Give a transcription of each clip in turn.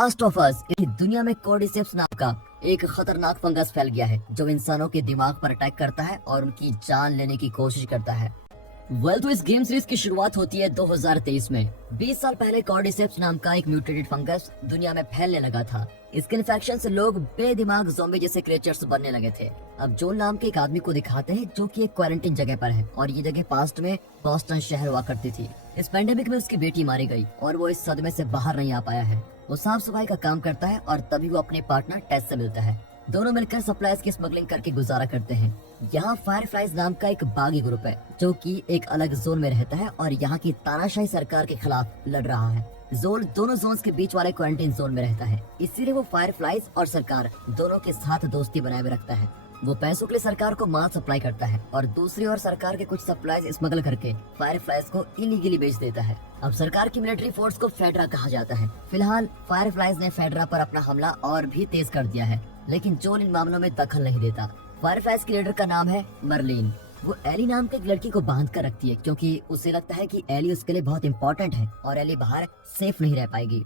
Last of us दुनिया में cordyceps नाम का एक खतरनाक फंगस फैल गया है जो इंसानों के दिमाग पर अटैक करता है और उनकी जान लेने की कोशिश करता है। तो इस गेम सीरीज की शुरुआत होती है 2023 में। 20 साल पहले कॉर्डिसेप्स नाम का एक म्यूटेटेड फंगस दुनिया में फैलने लगा था। इसके इन्फेक्शन से लोग बेदिमाग ज़ॉम्बी जैसे क्रिएचर्स बनने लगे थे। अब जोन नाम के एक आदमी को दिखाते हैं जो कि एक क्वारंटाइन जगह पर है और ये जगह पास्ट में बॉस्टन शहर हुआ करती थी। इस पैंडेमिक में उसकी बेटी मारी गई और वो इस सदमे से बाहर नहीं आ पाया है। वो साफ सफाई का काम करता है और तभी वो अपने पार्टनर टेस से मिलता है। दोनों मिलकर सप्लाईज की स्मगलिंग करके गुजारा करते हैं। यहाँ फायरफ्लाइज नाम का एक बागी ग्रुप है जो कि एक अलग जोन में रहता है और यहाँ की तानाशाही सरकार के खिलाफ लड़ रहा है। जोन दोनों जोन्स के बीच वाले क्वारंटाइन जोन में रहता है, इसीलिए वो फायरफ्लाइज और सरकार दोनों के साथ दोस्ती बनाए हुए रखता है। वो पैसों के लिए सरकार को माल सप्लाई करता है और दूसरी ओर सरकार के कुछ सप्लाईज स्मगल करके फायरफ्लाइज को इलीगली बेच देता है। अब सरकार की मिलिट्री फोर्स को फेडरा कहा जाता है। फिलहाल फायरफ्लाइज ने फेडरा पर अपना हमला और भी तेज कर दिया है, लेकिन जोन इन मामलों में दखल नहीं देता। फायरफ्लाइज के लीडर का नाम है मर्लिन। वो एली नाम के एक लड़की को बांध कर रखती है क्योंकि उसे लगता है कि एली उसके लिए बहुत इंपॉर्टेंट है और एली बाहर सेफ नहीं रह पाएगी।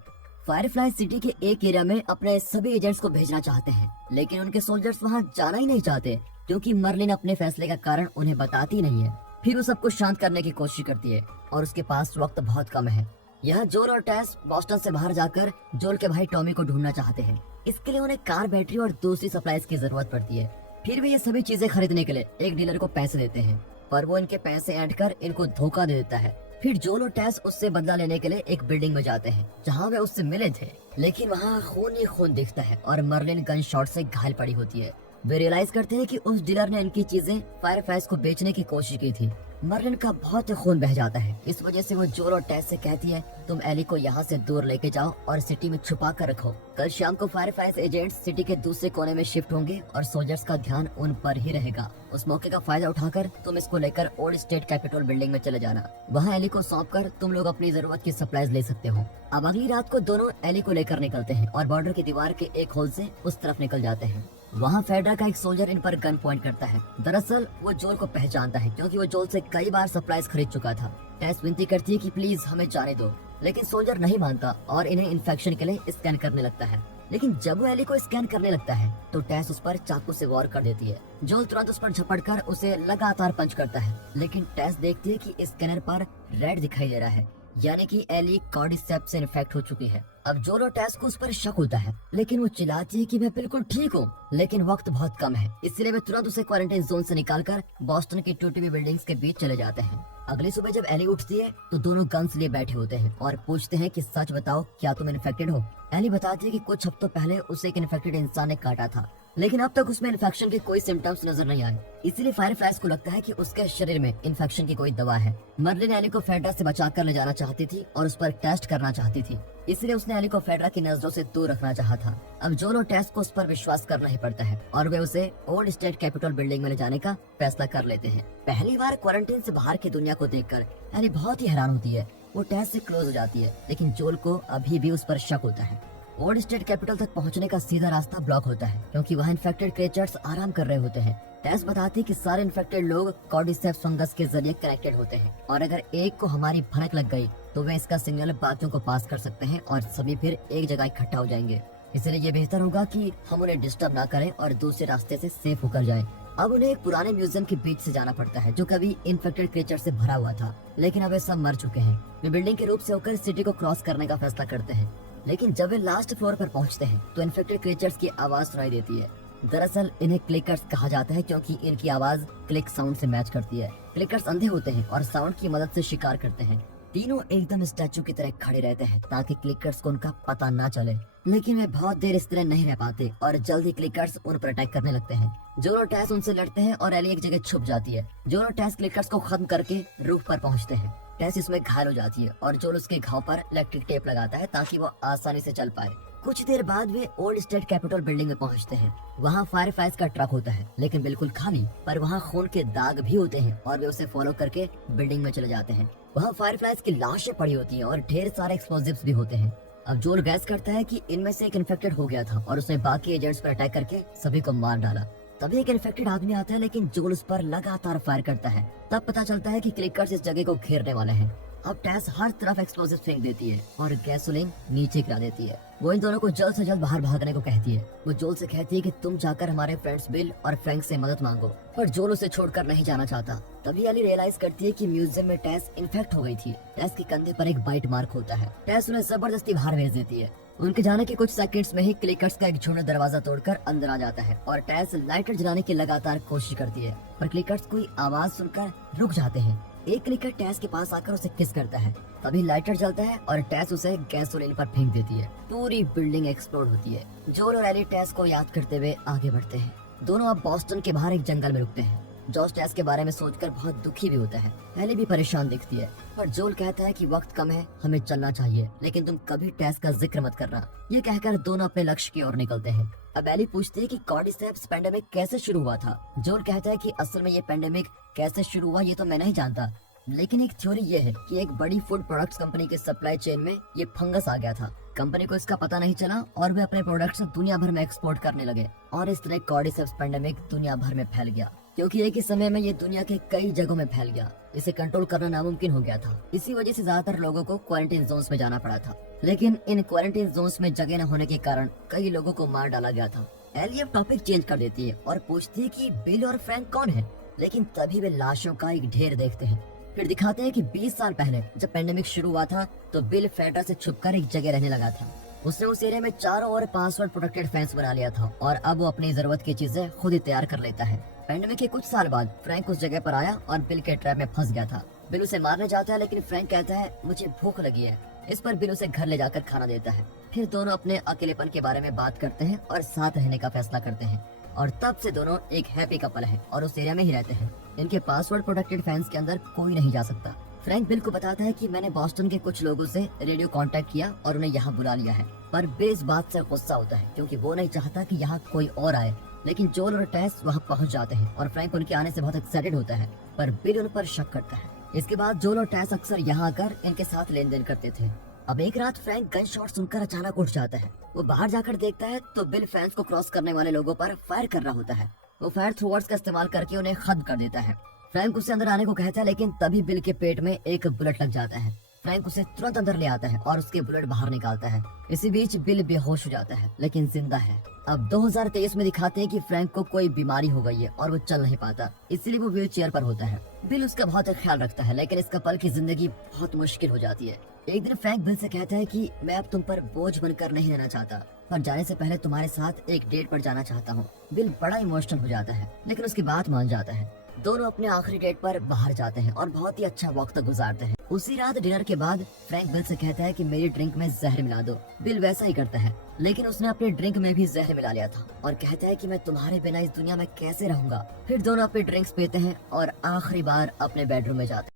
फायरफ्लाइज सिटी के एक एरिया में अपने सभी एजेंट्स को भेजना चाहते हैं, लेकिन उनके सोल्जर्स वहां जाना ही नहीं चाहते क्योंकि मर्लिन अपने फैसले का कारण उन्हें बताती नहीं है। फिर वो सबको शांत करने की कोशिश करती है और उसके पास वक्त बहुत कम है। यहाँ जोल और टेस बॉस्टन से बाहर जाकर जोल के भाई टॉमी को ढूंढना चाहते हैं। इसके लिए उन्हें कार, बैटरी और दूसरी सप्लाईज की जरूरत पड़ती है। फिर भी ये सभी चीजें खरीदने के लिए एक डीलर को पैसे देते हैं, पर वो इनके पैसे ऐंठ कर इनको धोखा दे देता है। फिर जोल और टेस उससे बदला लेने के लिए एक बिल्डिंग में जाते हैं जहाँ वे उससे मिले थे, लेकिन वहाँ खून ही खून दिखता है और मर्लिन गन शॉट से घायल पड़ी होती है। वे रियलाइज करते हैं कि उस डीलर ने इनकी चीजें फायरफ्लाइज को बेचने की कोशिश की थी। मर्लिन का बहुत खून बह जाता है। इस वजह से वो जोल और टेस से कहती है, तुम एली को यहाँ से दूर लेके जाओ और सिटी में छुपा कर रखो। कल शाम को फायरफ्लाइज एजेंट्स सिटी के दूसरे कोने में शिफ्ट होंगे और सोल्जर्स का ध्यान उन पर ही रहेगा। उस मौके का फायदा उठाकर तुम इसको लेकर ओल्ड स्टेट कैपिटल बिल्डिंग में चले जाना। वहाँ एली को सौंप कर तुम लोग अपनी जरूरत की सप्लाईज ले सकते हो। अब अगली रात को दोनों एली को लेकर निकलते हैं और बॉर्डर की दीवार के एक होल से उस तरफ निकल जाते हैं। वहाँ फेडरा का एक सोल्जर इन पर गन पॉइंट करता है। दरअसल वो जोल को पहचानता है क्योंकि वो जोल से कई बार सप्लाईज खरीद चुका था। टेस विनती करती है कि प्लीज हमें जाने दो, लेकिन सोल्जर नहीं मानता और इन्हें इन्फेक्शन के लिए स्कैन करने लगता है। लेकिन जब वो एली को स्कैन करने लगता है तो टेस उस पर चाकू से वार कर देती है। जोल तुरंत उस पर झपटकर उसे लगातार पंच करता है, लेकिन टेस देखती है कि स्कैनर पर रेड दिखाई दे रहा है, यानी कि एली कॉर्डिसेप्स से इन्फेक्ट हो चुकी है। अब जोल और टेस को उस पर शक होता है, लेकिन वो चिल्लाती है कि मैं बिल्कुल ठीक हूँ, लेकिन वक्त बहुत कम है, इसलिए वे तुरंत उसे क्वारंटाइन जोन से निकालकर बॉस्टन की टूटी हुई बिल्डिंग्स के बीच चले जाते हैं। अगली सुबह जब एली उठती है तो दोनों गन्स लिए बैठे होते हैं और पूछते हैं कि सच बताओ, क्या तुम इन्फेक्टेड हो? एली बताती है कि कुछ हफ्तों पहले उसे एक इन्फेक्टेड इंसान ने काटा था, लेकिन अब तक उसमें इन्फेक्शन के कोई सिम्टम्स नजर नहीं आए। इसीलिए फायरफ्लाइज को लगता है कि उसके शरीर में इन्फेक्शन की कोई दवा है। मर्लिन एली को फेडरा से बचाकर ले जाना चाहती थी और उस पर टेस्ट करना चाहती थी, इसलिए उसने एली को फेडरा की नजरों से दूर रखना चाहा था। अब जोल और टेस को उस पर विश्वास करना ही पड़ता है और वे उसे ओल्ड स्टेट कैपिटल बिल्डिंग में ले जाने का फैसला कर लेते हैं। पहली बार क्वारंटाइन से बाहर की दुनिया को देखकर एली बहुत ही हैरान होती है। वो टेस से क्लोज हो जाती है, लेकिन जोल को अभी भी उस पर शक होता है। ओल्ड स्टेट कैपिटल तक पहुंचने का सीधा रास्ता ब्लॉक होता है क्योंकि वहाँ इन्फेक्टेड क्रिएचर्स आराम कर रहे होते हैं। टेस बताती है कि सारे इन्फेक्टेड लोग कॉर्डिसेप्स फंगस के जरिए कनेक्टेड होते हैं और अगर एक को हमारी भनक लग गई तो वे इसका सिग्नल बाकियों को पास कर सकते हैं और सभी फिर एक जगह इकट्ठा हो जाएंगे। इसलिए ये बेहतर होगा कि हम उन्हें डिस्टर्ब ना करें और दूसरे रास्ते से सेफ होकर जाएं। अब उन्हें एक पुराने म्यूजियम के बीच से जाना पड़ता है जो कभी इन्फेक्टेड क्रिएचर से भरा हुआ था, लेकिन अब वे सब मर चुके हैं। वे बिल्डिंग के रूप से होकर सिटी को क्रॉस करने का फैसला करते हैं, लेकिन जब वे लास्ट फ्लोर पर पहुंचते हैं तो इन्फेक्टेड क्रिएचर्स की आवाज सुनाई देती है। दरअसल इन्हें क्लिकर्स कहा जाता है क्योंकि इनकी आवाज क्लिक साउंड से मैच करती है। क्लिकर्स अंधे होते हैं और साउंड की मदद से शिकार करते हैं। तीनों एकदम स्टैचू की तरह खड़े रहते हैं ताकि क्लिकर्स को उनका पता ना चले, लेकिन वे बहुत देर इस तरह नहीं रह पाते और जल्द ही क्लिकर्स उन पर अटैक करने लगते हैं। जोल और टेस उनसे लड़ते हैं और एली एक जगह छुप जाती है। जोल और टेस क्लिकर्स को खत्म करके रूफ पर पहुंचते हैं। टेस इसमें घायल हो जाती है और जोल उसके घाव पर इलेक्ट्रिक टेप लगाता है ताकि वो आसानी से चल पाए। कुछ देर बाद वे ओल्ड स्टेट कैपिटल बिल्डिंग में पहुंचते हैं। वहाँ फायरफ्लाइज का ट्रक होता है, लेकिन बिल्कुल खाली, पर वहाँ खून के दाग भी होते हैं और वे उसे फॉलो करके बिल्डिंग में चले जाते हैं। वहाँ फायरफ्लाइज की लाशें पड़ी होती हैं और ढेर सारे एक्सप्लोजिव्स भी होते हैं। अब जोल गैस करता है कि इनमें से एक इन्फेक्टेड हो गया था और उसने बाकी एजेंट्स पर अटैक करके सभी को मार डाला। तभी एक इन्फेक्टेड आदमी आता है, लेकिन जोल उस पर लगातार फायर करता है। तब पता चलता है कि क्लिकर्स इस जगह को घेरने वाले हैं। अब टेस हर तरफ एक्सप्लोसिव फेंक देती है और गैसोलीन नीचे गिरा देती है। वो इन दोनों को जल्द से जल्द बाहर भागने को कहती है। वो जोल से कहती है कि तुम जाकर हमारे फ्रेंड्स बिल और फ्रैंक से मदद मांगो, पर जोल उसे छोड़कर नहीं जाना चाहता। तभी एली रियलाइज करती है कि म्यूजियम में टेस इन्फेक्ट हो गई थी। टेस के कंधे पर एक बाइट मार्क होता है। टेस उन्हें जबरदस्ती बाहर भेज देती है। उनके जाने के कुछ सेकंड्स में ही क्लिकर्स का एक झुंड दरवाजा तोड़कर अंदर आ जाता है और टेस लाइटर जलाने की लगातार कोशिश करती है, पर क्लिकर्स कोई आवाज सुनकर रुक जाते हैं। एक क्लिकर टेस के पास आकर उसे किस करता है। तभी लाइटर जलता है और टेस उसे गैसोलीन पर फेंक देती है। पूरी बिल्डिंग एक्सप्लोड होती है। जोल और एली टेस को याद करते हुए आगे बढ़ते हैं। दोनों अब बॉस्टन के बाहर एक जंगल में रुकते हैं। जॉर्ज टेस के बारे में सोचकर बहुत दुखी भी होता है। एली भी परेशान दिखती है, पर जोल कहता है कि वक्त कम है, हमें चलना चाहिए, लेकिन तुम कभी टेस का जिक्र मत करना। ये कहकर दोनों अपने लक्ष्य की ओर निकलते हैं। अब एली पूछती है कि कॉर्डिसेप्स पेंडेमिक कैसे शुरू हुआ था। जोल कहता है कि असल में ये पेंडेमिक कैसे शुरू हुआ ये तो मैं नहीं जानता, लेकिन एक थ्योरी ये है कि एक बड़ी फूड प्रोडक्ट्स कंपनी के सप्लाई चेन में ये फंगस आ गया था। कंपनी को इसका पता नहीं चला और वे अपने प्रोडक्ट्स दुनिया भर में एक्सपोर्ट करने लगे और इस तरह कॉर्डिसेप्स पेंडेमिक दुनिया भर में फैल गया। क्योंकि एक ही समय में ये दुनिया के कई जगहों में फैल गया, इसे कंट्रोल करना नामुमकिन हो गया था। इसी वजह से ज्यादातर लोगों को क्वारंटाइन जोन्स में जाना पड़ा था, लेकिन इन क्वारंटाइन जोन्स में जगह न होने के कारण कई लोगों को मार डाला गया था। एली अब टॉपिक चेंज कर देती है और पूछती है कि बिल और फ्रैंक कौन है, लेकिन तभी वे लाशों का एक ढेर देखते हैं। फिर दिखाते हैं कि 20 साल पहले जब पेंडेमिक शुरू हुआ था तो बिल फेडरा से छुपकर एक जगह रहने लगा था। उसने उस एरिया में चारों ओर पासवर्ड प्रोटेक्टेड फेंस बना लिया था और अब वो अपनी जरूरत की चीजें खुद ही तैयार कर लेता है। पेंडेमिक के कुछ साल बाद फ्रैंक उस जगह पर आया और बिल के ट्रैप में फंस गया था। बिल उसे मारने जाता है, लेकिन फ्रैंक कहता है मुझे भूख लगी है। इस पर बिल उसे घर ले जाकर खाना देता है। फिर दोनों अपने अकेलेपन के बारे में बात करते हैं और साथ रहने का फैसला करते हैं और तब से दोनों एक हैप्पी कपल है और उस एरिया में ही रहते हैं। इनके पासवर्ड प्रोटेक्टेड फैंस के अंदर कोई नहीं जा सकता। फ्रैंक बिल को बताता है कि मैंने बॉस्टन के कुछ लोगों से रेडियो कांटेक्ट किया और उन्हें यहाँ बुला लिया है, पर बिल इस बात से गुस्सा होता है क्योंकि वो नहीं चाहता कि यहाँ कोई और आए। लेकिन जोल और टेस वहाँ पहुँच जाते हैं और फ्रैंक उनके आने से बहुत एक्साइटेड होता है, पर बिल उन पर शक करता है। इसके बाद जोल और टेस अक्सर यहाँ आकर इनके साथ लेन देन करते थे। अब एक रात फ्रैंक गन शॉट सुनकर अचानक उठ जाता है। वो बाहर जाकर देखता है तो बिल फैंस को क्रॉस करने वाले लोगों पर फायर कर रहा होता है। वो फायर थ्रोवर्ड्स का इस्तेमाल करके उन्हें खत्म कर देता है। फ्रैंक उससे अंदर आने को कहता है, लेकिन तभी बिल के पेट में एक बुलेट लग जाता है। फ्रैंक उसे तुरंत अंदर ले आता है और उसके बुलेट बाहर निकालता है। इसी बीच बिल बेहोश हो जाता है, लेकिन जिंदा है। अब 2023 में दिखाते हैं कि फ्रैंक को कोई बीमारी हो गई है और वो चल नहीं पाता, इसलिए वो व्हील चेयर पर होता है। बिल उसका बहुत ख्याल रखता है, लेकिन इस कपल की जिंदगी बहुत मुश्किल हो जाती है। एक दिन फ्रैंक बिल से कहता है कि मैं अब तुम पर बोझ बनकर नहीं रहना चाहता, पर जाने से पहले तुम्हारे साथ एक डेट पर जाना चाहता हूँ। बिल बड़ा इमोशनल हो जाता है, लेकिन उसकी बात मान जाता है। दोनों अपने आखिरी डेट पर बाहर जाते हैं और बहुत ही अच्छा वक्त गुजारते हैं। उसी रात डिनर के बाद फ्रैंक बिल से कहता है कि मेरी ड्रिंक में जहर मिला दो। बिल वैसा ही करता है, लेकिन उसने अपनी ड्रिंक में भी जहर मिला लिया था और कहता है कि मैं तुम्हारे बिना इस दुनिया में कैसे रहूंगा। फिर दोनों अपने ड्रिंक्स पीते हैं और आखिरी बार अपने बेडरूम में जाते हैं।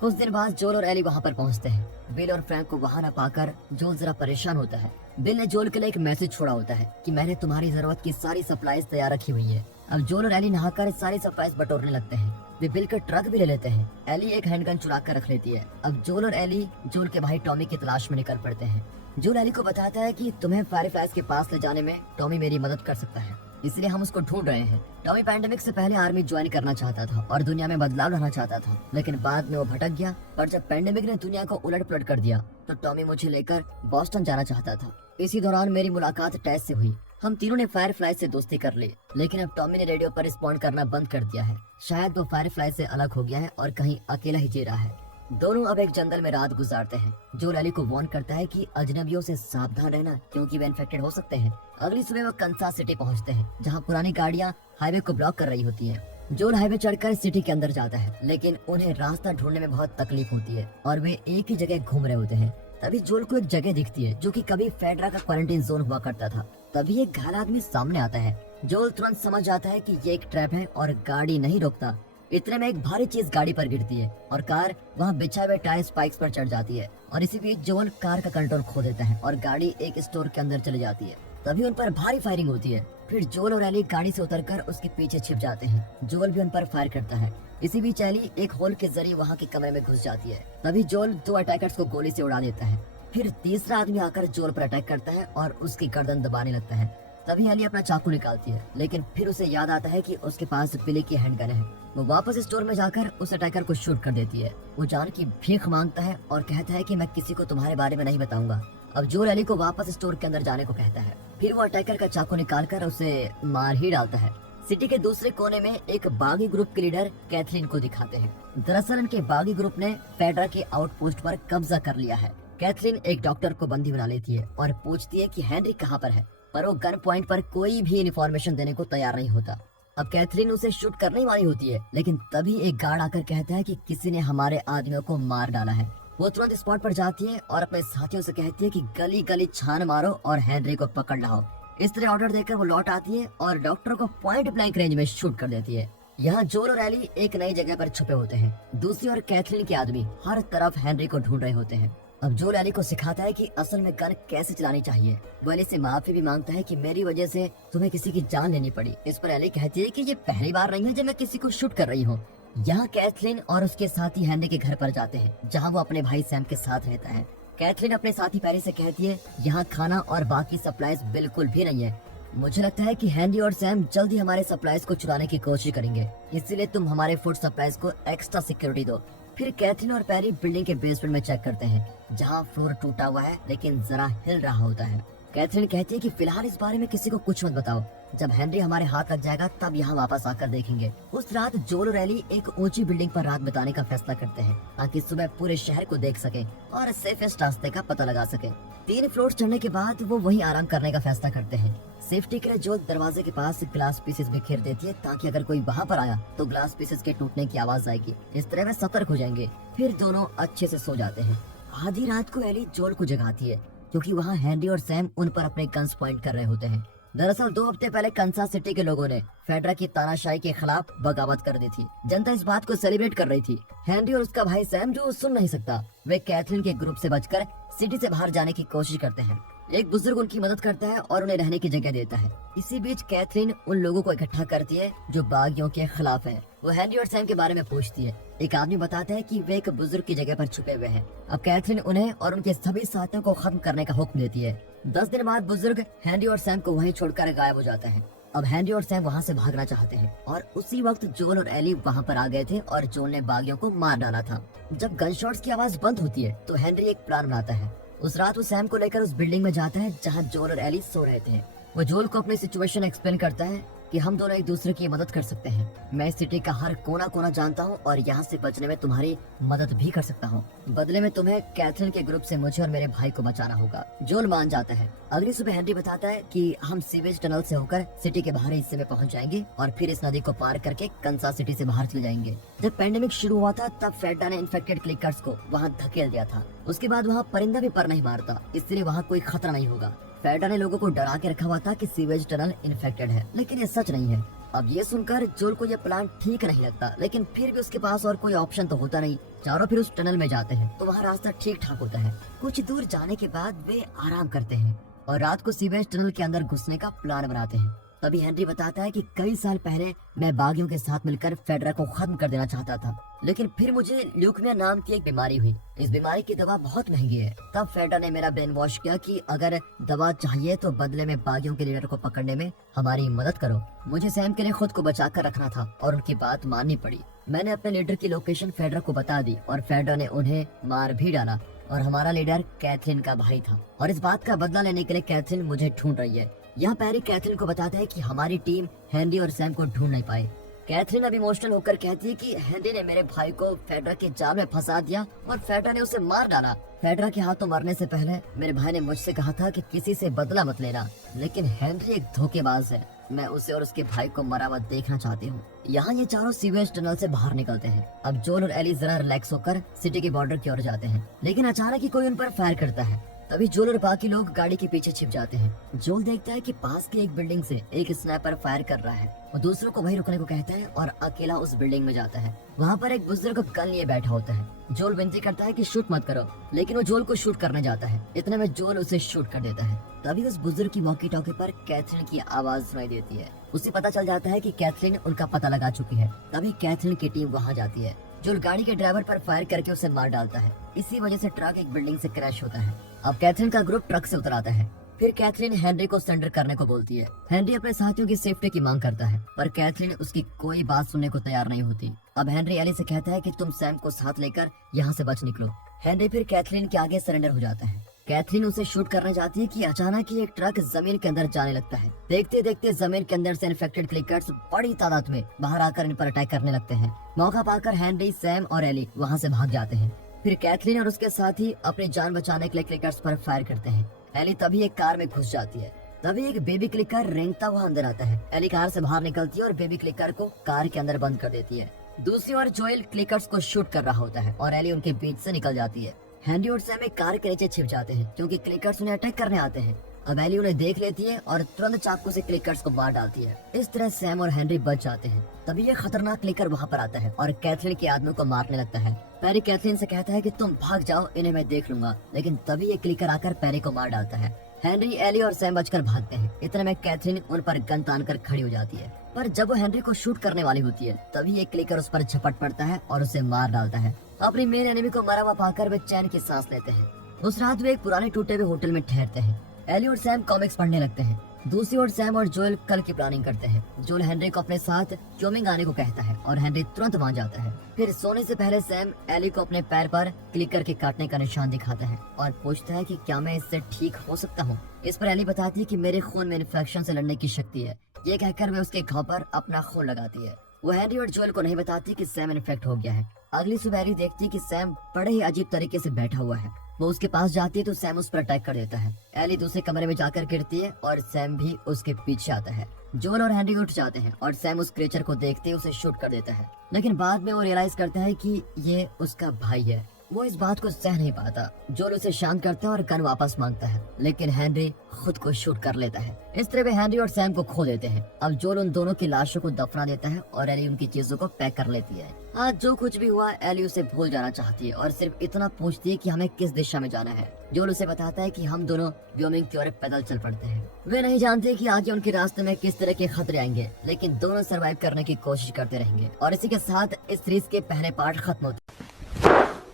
कुछ दिन बाद जोल और एली वहाँ पर पहुँचते हैं। बिल और फ्रैंक को वहाँ न पाकर जोल जरा परेशान होता है। बिल ने जोल के लिए एक मैसेज छोड़ा होता है कि मैंने तुम्हारी जरूरत की सारी सप्लाईज तैयार रखी हुई है। अब जोल और एली नहाकर सारी सप्लाईज बटोरने लगते हैं। वे बिल का ट्रक भी ले लेते हैं। एली एक हैंडगन चुरा कर रख लेती है। अब जोल और एली जोल के भाई टॉमी की तलाश में निकल पड़ते हैं। जोल एली को बताता है कि तुम्हें फायरफ्लाइज के पास ले जाने में टॉमी मेरी मदद कर सकता है, इसलिए हम उसको ढूंढ रहे हैं। टॉमी पैंडेमिक से पहले आर्मी ज्वाइन करना चाहता था और दुनिया में बदलाव लाना चाहता था, लेकिन बाद में वो भटक गया। पर जब पैंडेमिक ने दुनिया को उलट पलट कर दिया तो टॉमी मुझे लेकर बॉस्टन जाना चाहता था। इसी दौरान मेरी मुलाकात टेस से हुई। हम तीनों ने फायरफ्लाई से दोस्ती कर ली, लेकिन अब टॉमी ने रेडियो पर रिस्पॉन्ड करना बंद कर दिया है। शायद वो फायरफ्लाई से अलग हो गया है और कहीं अकेला ही जी रहा है। दोनों अब एक जंगल में रात गुजारते हैं। जो एली को वार्न करता है कि अजनबियों से सावधान रहना क्योंकि वे इन्फेक्टेड हो सकते हैं। अगली सुबह वो कंसास सिटी पहुंचते हैं, जहां पुरानी गाड़ियां हाईवे को ब्लॉक कर रही होती हैं। जोल हाईवे चढ़कर सिटी के अंदर जाता है, लेकिन उन्हें रास्ता ढूंढने में बहुत तकलीफ होती है और वे एक ही जगह घूम रहे होते हैं। तभी जोल को एक जगह दिखती है जो कि कभी फेडरा का क्वारंटाइन जोन हुआ करता था। तभी एक घायल आदमी सामने आता है। जोल तुरंत समझ जाता है कि ये एक ट्रैप है और गाड़ी नहीं रोकता। इतने में एक भारी चीज गाड़ी पर गिरती है और कार वहाँ बिछाए हुए टायर स्पाइक्स पर चढ़ जाती है और इसी बीच जोल कार का कंट्रोल खो देता है और गाड़ी एक स्टोर के अंदर चली जाती है। तभी उन पर भारी फायरिंग होती है। फिर जोल और एली गाड़ी से उतरकर उसके पीछे छिप जाते हैं। जोल भी उन पर फायर करता है। इसी बीच एली एक होल के जरिए वहाँ के कमरे में घुस जाती है। तभी जोल 2 अटैकर्स को गोली से उड़ा देता है। फिर तीसरा आदमी आकर जोल पर अटैक करता है और उसकी गर्दन दबाने लगता है। तभी एली अपना चाकू निकालती है, लेकिन फिर उसे याद आता है कि उसके पास बिली की हैंडगन है। वो वापस स्टोर में जाकर उस अटैकर को शूट कर देती है। वो जान की भीख मांगता है और कहता है कि मैं किसी को तुम्हारे बारे में नहीं बताऊंगा। अब जोल एली को वापस स्टोर के अंदर जाने को कहता है। फिर वो अटैकर का चाकू निकालकर उसे मार ही डालता है। सिटी के दूसरे कोने में एक बागी ग्रुप के लीडर कैथरीन को दिखाते हैं। दरअसल इनके बागी ग्रुप ने फेडरा के आउटपोस्ट पर कब्जा कर लिया है। कैथरीन एक डॉक्टर को बंदी बना लेती है और पूछती है कि हेनरी कहाँ पर है, पर वो गन पॉइंट पर कोई भी इन्फॉर्मेशन देने को तैयार नहीं होता। अब कैथरीन उसे शूट करने ही वाली होती है, लेकिन तभी एक गार्ड आकर कहता है कि किसी ने हमारे आदमियों को मार डाला है। वो तुरंत स्पॉट पर जाती है और अपने साथियों से कहती है कि गली गली छान मारो और हेनरी को पकड़ लाओ। इस तरह ऑर्डर देकर वो लौट आती है और डॉक्टर को पॉइंट ब्लैंक रेंज में शूट कर देती है। यहाँ जोल और एली एक नई जगह पर छुपे होते हैं। दूसरी ओर कैथरीन के आदमी हर तरफ हेनरी को ढूंढ रहे होते हैं। अब जोल एली को सिखाता है कि असल में गन कैसे चलानी चाहिए। वो एली से माफी भी मांगता है कि मेरी वजह से तुम्हें किसी की जान लेनी पड़ी। इस पर एली कहती है कि ये पहली बार नहीं है जब मैं किसी को शूट कर रही हूँ। यहाँ कैथरीन और उसके साथी हेनरी के घर पर जाते हैं, जहाँ वो अपने भाई सैम के साथ रहता है। कैथरीन अपने साथी पैरी से कहती है यहाँ खाना और बाकी सप्लाईज बिल्कुल भी नहीं है। मुझे लगता है कि हेनरी और सैम जल्दी हमारे सप्लाईज को चुराने की कोशिश करेंगे, इसीलिए तुम हमारे फूड सप्लाईज को एक्स्ट्रा सिक्योरिटी दो। फिर कैथरीन और पैरी बिल्डिंग के बेसमेंट में चेक करते हैं, जहाँ फ्लोर टूटा हुआ है लेकिन जरा हिल रहा होता है। कैथरीन कहती है कि फिलहाल इस बारे में किसी को कुछ मत बताओ, जब हेनरी हमारे हाथ लग जाएगा तब यहाँ वापस आकर देखेंगे। उस रात जोल और एली एक ऊंची बिल्डिंग पर रात बिताने का फैसला करते हैं, ताकि सुबह पूरे शहर को देख सके और सेफेस्ट रास्ते का पता लगा सके। 3 फ्लोर चढ़ने के बाद वो वहीं आराम करने का फैसला करते हैं। सेफ्टी के लिए जोल दरवाजे के पास ग्लास पीसेस बिखेर देती है, ताकि अगर कोई वहाँ पर आया तो ग्लास पीसेस के टूटने की आवाज आएगी। इस तरह वे सतर्क हो जाएंगे। फिर दोनों अच्छे से सो जाते हैं। आधी रात को एली जोल को जगाती है, क्योंकि वहाँ हेनरी और सैम उन पर अपने गन्स पॉइंट कर रहे होते हैं। दरअसल 2 हफ्ते पहले कंसास सिटी के लोगों ने फेडरा की तानाशाही के खिलाफ बगावत कर दी थी। जनता इस बात को सेलिब्रेट कर रही थी। हेनरी और उसका भाई सैम, जो सुन नहीं सकता, वे कैथरीन के ग्रुप से बचकर सिटी से बाहर जाने की कोशिश करते हैं। एक बुजुर्ग उनकी मदद करता है और उन्हें रहने की जगह देता है। इसी बीच कैथरीन उन लोगों को इकट्ठा करती है जो बागियों के खिलाफ हैं। वो हेनरी और सैम के बारे में पूछती है। एक आदमी बताता है कि वे एक बुजुर्ग की जगह पर छुपे हुए हैं। अब कैथरीन उन्हें और उनके सभी साथियों को खत्म करने का हुक्म देती है। 10 दिन बाद बुजुर्ग हेनरी और सैम को वहीं छोड़कर गायब हो जाता है। अब हेनरी और सैम वहाँ से भागना चाहते हैं और उसी वक्त जोल और एली वहाँ पर आ गए थे और जोल ने बागियों को मार डाला था। जब गन शॉट्स की आवाज बंद होती है तो हेनरी एक प्लान बनाता है। उस रात वो सैम को लेकर उस बिल्डिंग में जाता है जहाँ जोल और एली सो रहे थे। वो जोल को अपनी सिचुएशन एक्सप्लेन करता है कि हम दोनों एक दूसरे की मदद कर सकते हैं। मैं इस सिटी का हर कोना कोना जानता हूँ और यहाँ से बचने में तुम्हारी मदद भी कर सकता हूँ। बदले में तुम्हें कैथरीन के ग्रुप से मुझे और मेरे भाई को बचाना होगा। जोल मान जाता है। अगली सुबह हेनरी बताता है कि हम सीवेज टनल से होकर सिटी के बाहरी हिस्से में पहुँच जाएंगे और फिर इस नदी को पार करके कंसास सिटी से बाहर चले जाएंगे। जब पैंडेमिक शुरू हुआ था तब फेडरा ने इन्फेक्टेड क्लिकर्स को वहाँ धकेल दिया था। उसके बाद वहाँ परिंदा भी पर नहीं मारता, इसलिए वहाँ कोई खतरा नहीं होगा। फेडरा ने लोगों को डरा के रखा हुआ था कि सीवेज टनल इन्फेक्टेड है, लेकिन ये सच नहीं है। अब ये सुनकर जोल को ये प्लान ठीक नहीं लगता, लेकिन फिर भी उसके पास और कोई ऑप्शन तो होता नहीं। चारों फिर उस टनल में जाते हैं तो वहाँ रास्ता ठीक ठाक होता है। कुछ दूर जाने के बाद वे आराम करते हैं और रात को सीवेज टनल के अंदर घुसने का प्लान बनाते हैं। तभी हेनरी बताता है कि कई साल पहले मैं बागियों के साथ मिलकर फेडरा को खत्म कर देना चाहता था, लेकिन फिर मुझे ल्यूकेमिया नाम की एक बीमारी हुई। इस बीमारी की दवा बहुत महंगी है। तब फेडरा ने मेरा ब्रेन वॉश किया कि अगर दवा चाहिए तो बदले में बागियों के लीडर को पकड़ने में हमारी मदद करो। मुझे सैम के लिए खुद को बचा कर रखना था और उनकी बात माननी पड़ी। मैंने अपने लीडर की लोकेशन फेडरा को बता दी और फेडरा ने उन्हें मार भी डाला और हमारा लीडर कैथरीन का भाई था और इस बात का बदला लेने के लिए कैथरीन मुझे ढूंढ रही है। यहाँ पैरी कैथरीन को बताता है कि हमारी टीम हेनरी और सैम को ढूंढ नहीं पाए। कैथरीन अब इमोशनल होकर कहती है कि हेनरी ने मेरे भाई को फेडरा के जाल में फंसा दिया और फेडरा ने उसे मार डाला। फेडरा के हाथों मरने से पहले मेरे भाई ने मुझसे कहा था कि किसी से बदला मत लेना, लेकिन हेनरी एक धोखेबाज है। मैं उसे और उसके भाई को मरा हुआ देखना चाहती हूँ। यहाँ ये चारों सीवेज टनल से बाहर निकलते हैं। अब जोल और एली जरा रिलैक्स होकर सिटी के बॉर्डर की ओर जाते हैं, लेकिन अचानक ही कोई उन पर फायर करता है। तभी जोल और बाकी लोग गाड़ी के पीछे छिप जाते हैं। जोल देखता है कि पास की एक बिल्डिंग से एक स्नाइपर फायर कर रहा है। वो दूसरों को वहीं रुकने को कहता है और अकेला उस बिल्डिंग में जाता है। वहाँ पर एक बुजुर्ग गन लिए बैठा होता है। जोल विनती करता है कि शूट मत करो, लेकिन वो जोल को शूट करने जाता है। इतने में जोल उसे शूट कर देता है। तभी उस बुजुर्ग की वॉकी टॉकी पर कैथरीन की आवाज सुनाई देती है। उसे पता चल जाता है कि कैथरीन उनका पता लगा चुकी है। तभी कैथरीन की टीम वहाँ जाती है। जोल गाड़ी के ड्राइवर पर फायर करके उसे मार डालता है। इसी वजह से ट्रक एक बिल्डिंग से क्रैश होता है। अब कैथरीन का ग्रुप ट्रक से उतर आता है। फिर कैथरीन हेनरी को सरेंडर करने को बोलती है। हेनरी अपने साथियों की सेफ्टी की मांग करता है, पर कैथरीन उसकी कोई बात सुनने को तैयार नहीं होती। अब हेनरी एली से कहता है कि तुम सैम को साथ लेकर यहाँ से बच निकलो। हेनरी फिर कैथरीन के आगे सरेंडर हो जाता है। कैथरीन उसे शूट करने जाती है कि अचानक ही एक ट्रक जमीन के अंदर जाने लगता है। देखते देखते जमीन के अंदर से इन्फेक्टेड क्लिकर्स बड़ी तादाद में बाहर आकर इन पर अटैक करने लगते हैं। मौका पाकर हेनरी, सैम और एली वहाँ से भाग जाते हैं। फिर कैथरीन और उसके साथी अपनी जान बचाने के लिए क्लिकर्स पर फायर करते हैं। एली तभी एक कार में घुस जाती है। तभी एक बेबी क्लिकर रेंगता हुआ अंदर आता है। एली कार से बाहर निकलती है और बेबी क्लिकर को कार के अंदर बंद कर देती है। दूसरी ओर जोएल क्लिकर्स को शूट कर रहा होता है और एली उनके बीच से निकल जाती है। हेनरी और सैम एक कार के नीचे छिप जाते हैं क्योंकि क्लिकर्स उन्हें अटैक करने आते हैं। अब एली उन्हें देख लेती है और तुरंत चाकू से क्लिकर्स को मार डालती है। इस तरह सैम और हेनरी बच जाते हैं। तभी ये खतरनाक क्लिकर वहाँ पर आता है और कैथरीन के आदमियों को मारने लगता है। पैरी कैथरीन से कहता है कि तुम भाग जाओ, इन्हें मैं देख लूंगा, लेकिन तभी ये क्लिकर आकर पैरी को मार डालता है। हेनरी, एली और सैम बचकर भागते हैं। इतने में कैथरीन उन पर गन तानकर खड़ी हो जाती है, पर जब वो हेनरी को शूट करने वाली होती है तभी एक क्लिकर उस पर झपट पड़ता है और उसे मार डालता है। अपनी मेन एनिमी को मरा हुआ पाकर वे चैन की सांस लेते हैं। उस रात वे एक पुराने टूटे हुए होटल में ठहरते हैं। एली और सैम कॉमिक्स पढ़ने लगते हैं। दूसरी ओर सैम और जोएल कल की प्लानिंग करते हैं। जोएल हेनरी को अपने साथ क्योमिंग आने को कहता है और हेनरी तुरंत मान जाता है। फिर सोने से पहले सैम एली को अपने पैर पर क्लिकर के काटने का निशान दिखाता है और पूछता है कि क्या मैं इससे ठीक हो सकता हूँ। इस पर एली बताती है कि मेरे खून में इन्फेक्शन से लड़ने की शक्ति है। ये कहकर वे उसके घाव पर अपना खून लगाती है। वो हेनरी और जोएल को नहीं बताती कि सैम इन्फेक्ट हो गया है। अगली सुबह एली देखती है कि सैम बड़े ही अजीब तरीके से बैठा हुआ है। वो उसके पास जाती है तो सैम उस पर अटैक कर देता है। एली दूसरे कमरे में जाकर गिरती है और सैम भी उसके पीछे आता है। जोएल और हेनरी उठ जाते हैं और सैम उस क्रीचर को देखते ही उसे शूट कर देता है, लेकिन बाद में वो रियलाइज करता है कि ये उसका भाई है। वो इस बात को सह नहीं पाता। जोएल उसे शांत करता है और गन वापस मांगता है, लेकिन हेनरी खुद को शूट कर लेता है। इस तरह वे हेनरी और सैम को खो देते हैं। अब जोएल उन दोनों की लाशों को दफना देता है और एली उनकी चीजों को पैक कर लेती है। आज जो कुछ भी हुआ एली उसे भूल जाना चाहती है और सिर्फ इतना पूछती है कि हमें किस दिशा में जाना है। जोएल उसे बताता है कि हम दोनों व्योमिंग की ओर पैदल चल पड़ते हैं। वे नहीं जानते कि आगे उनके रास्ते में किस तरह के खतरे आएंगे, लेकिन दोनों सर्वाइव करने की कोशिश करते रहेंगे। और इसी के साथ इस सीरीज के पहले पार्ट खत्म होते हैं।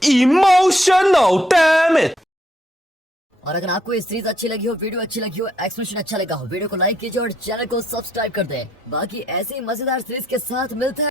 Emotional damn it! और अगर आपको ये सीरीज अच्छी लगी हो, वीडियो अच्छी लगी हो, एक्सप्लेनेशन अच्छा लगा हो, वीडियो को लाइक कीजिए और चैनल को सब्सक्राइब कर दें। बाकी ऐसे ही मजेदार सीरीज के साथ मिलते हैं।